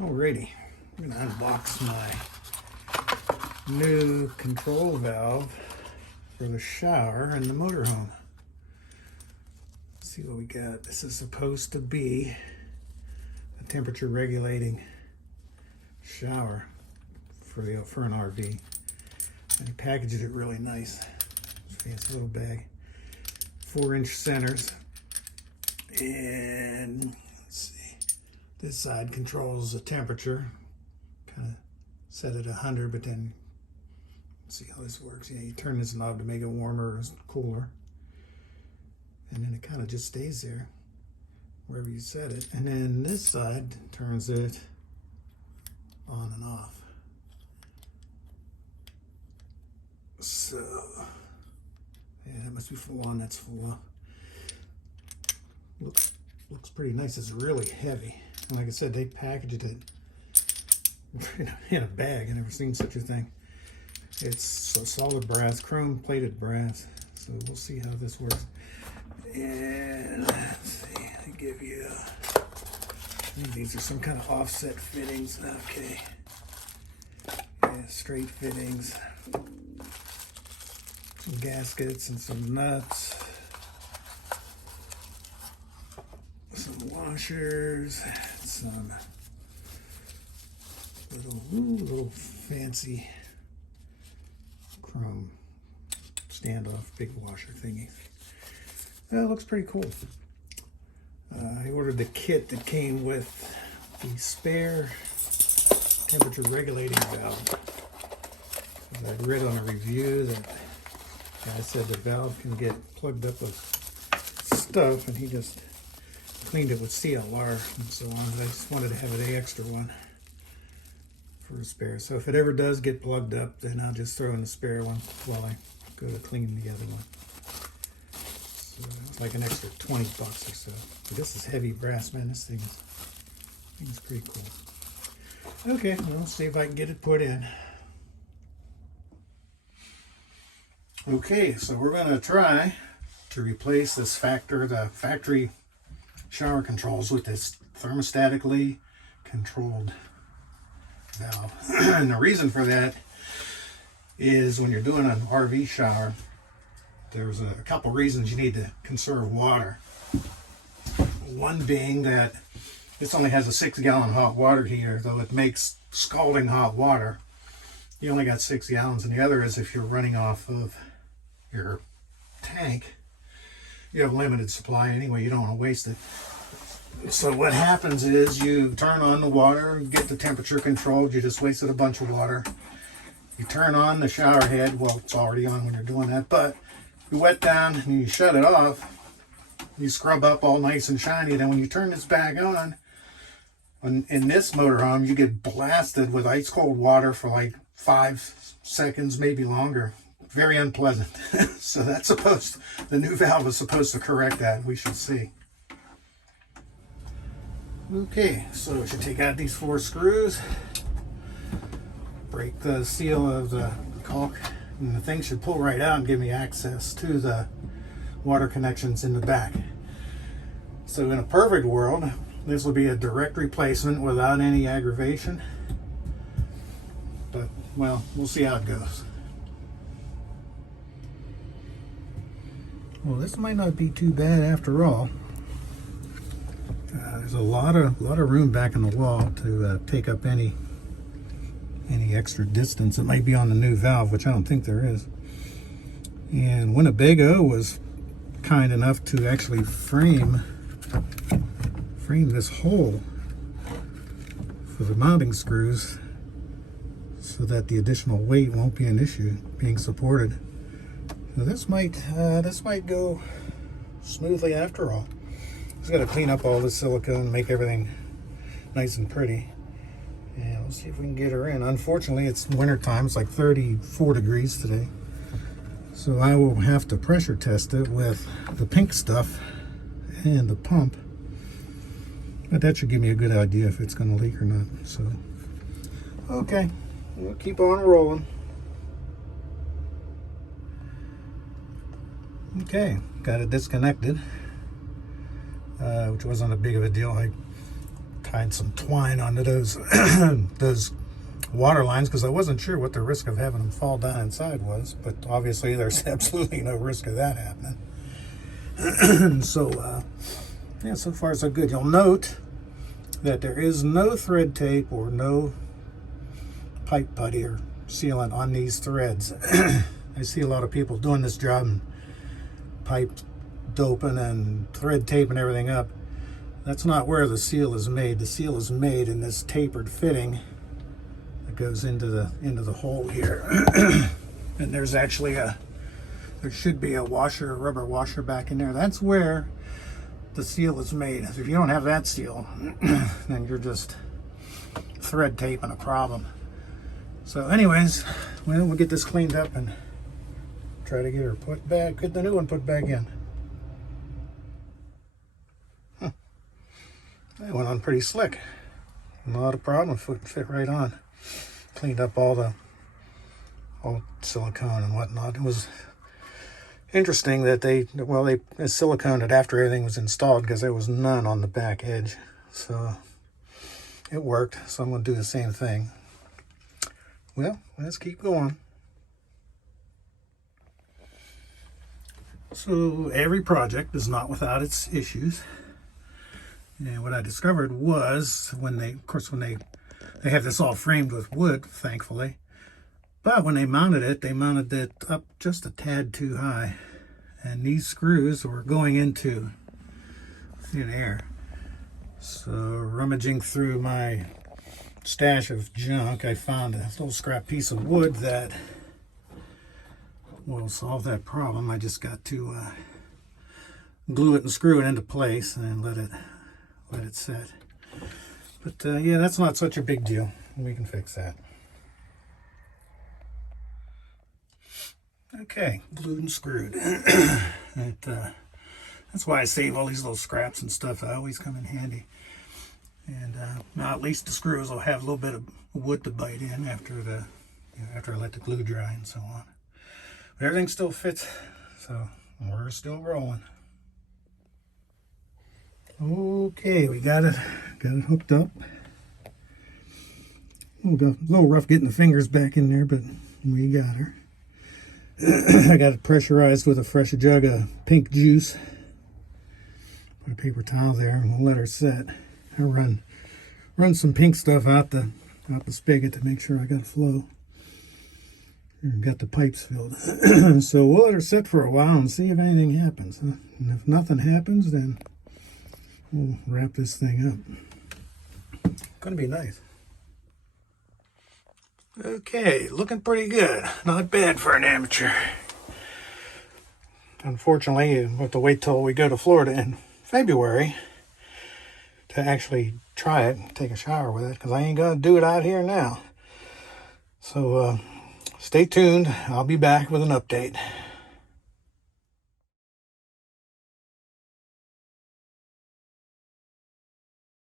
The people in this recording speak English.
Alrighty, I'm going to unbox my new control valve for the shower in the motorhome. Let's see what we got. This is supposed to be a temperature regulating shower for an RV. And he packaged it really nice. Fancy little bag. 4-inch centers. And let's see. This side controls the temperature. Kind of set it 100, but then let's see how this works. Yeah, you turn this knob to make it warmer or cooler. And then it kind of just stays there wherever you set it. And then this side turns it on and off. So, yeah, that must be full on. That's full on. Looks pretty nice. It's really heavy. And like I said, they packaged it in a bag. I've never seen such a thing. It's solid brass, chrome plated brass. So we'll see how this works. And let's see, they give you, I think these are some kind of offset fittings. Okay. Yeah, straight fittings. Some gaskets and some nuts. Some washers. Some little fancy chrome standoff big washer thingy. That looks pretty cool. I ordered the kit that came with the spare temperature regulating valve. I read on a review that the guy said the valve can get plugged up with stuff, and he just cleaned it with CLR and so on. I just wanted to have an extra one for a spare. So if it ever does get plugged up, then I'll just throw in the spare one while I go to clean the other one. So it's like an extra 20 bucks or so. But this is heavy brass, man. This thing is pretty cool. Okay, well, let's see if I can get it put in. Okay, so we're going to try to replace the factory shower controls with this thermostatically controlled valve. And the reason for that is when you're doing an RV shower, there's a couple reasons you need to conserve water. One being that this only has a 6-gallon hot water heater, though it makes scalding hot water. You only got 6 gallons, and the other is if you're running off of your tank, you have limited supply anyway, you don't want to waste it. So what happens is you turn on the water, get the temperature controlled, you just wasted a bunch of water. You turn on the shower head, well, it's already on when you're doing that, but you wet down and you shut it off, you scrub up all nice and shiny. Then when you turn this back on, in this motorhome, you get blasted with ice cold water for like 5 seconds, maybe longer. Very unpleasant. So the new valve is supposed to correct that. We shall see. Okay, so we should take out these 4 screws, break the seal of the caulk, and the thing should pull right out and give me access to the water connections in the back. So in a perfect world, this will be a direct replacement without any aggravation. But, well, we'll see how it goes. Well, this might not be too bad after all. There's a lot of room back in the wall to take up any extra distance that might be on the new valve, which I don't think there is. And Winnebago was kind enough to actually frame this hole for the mounting screws so that the additional weight won't be an issue being supported. So this might go smoothly after all. Just got to clean up all this silicone, make everything nice and pretty. And we'll see if we can get her in. Unfortunately, it's winter time. It's like 34 degrees today. So I will have to pressure test it with the pink stuff and the pump. But that should give me a good idea if it's going to leak or not. So, okay, we'll keep on rolling. Okay, got it disconnected, which wasn't a big of a deal. I tied some twine onto those those water lines because I wasn't sure what the risk of having them fall down inside was, but obviously there's absolutely no risk of that happening. So yeah, so far so good. You'll note that there is no thread tape or no pipe putty or sealant on these threads. I see a lot of people doing this job and pipe doping and thread taping everything up. That's not where the seal is made. The seal is made in this tapered fitting that goes into the hole here. And there's actually there should be a washer, a rubber washer back in there. That's where the seal is made. If you don't have that seal, then you're just thread taping a problem. So anyways, well, we'll get this cleaned up and try to get her put back, get the new one put back in. That went on pretty slick. Not a problem, fit right on. Cleaned up all silicone and whatnot. It was interesting that they siliconed it after everything was installed because there was none on the back edge. So it worked. So I'm going to do the same thing. Well, let's keep going. So every project is not without its issues. And what I discovered was when they have this all framed with wood, thankfully. But when they mounted it up just a tad too high. And these screws were going into thin air. So rummaging through my stash of junk, I found a little scrap piece of wood that will solve that problem. I just got to glue it and screw it into place and let it set. But yeah, that's not such a big deal. We can fix that. Okay, glued and screwed. That's why I save all these little scraps and stuff. They always come in handy. And now at least the screws will have a little bit of wood to bite in after I let the glue dry and so on. But everything still fits, so we're still rolling. Okay, we got it hooked up. A little rough getting the fingers back in there, but we got her. I got it pressurized with a fresh jug of pink juice. Put a paper towel there and we'll let her set. I run some pink stuff out the spigot to make sure I got flow. And got the pipes filled. So we'll let her sit for a while and see if anything happens. And if nothing happens, then we'll wrap this thing up. Gonna be nice. Okay, looking pretty good. Not bad for an amateur. Unfortunately, you have to wait till we go to Florida in February to actually try it and take a shower with it, because I ain't gonna do it out here now. So stay tuned. I'll be back with an update.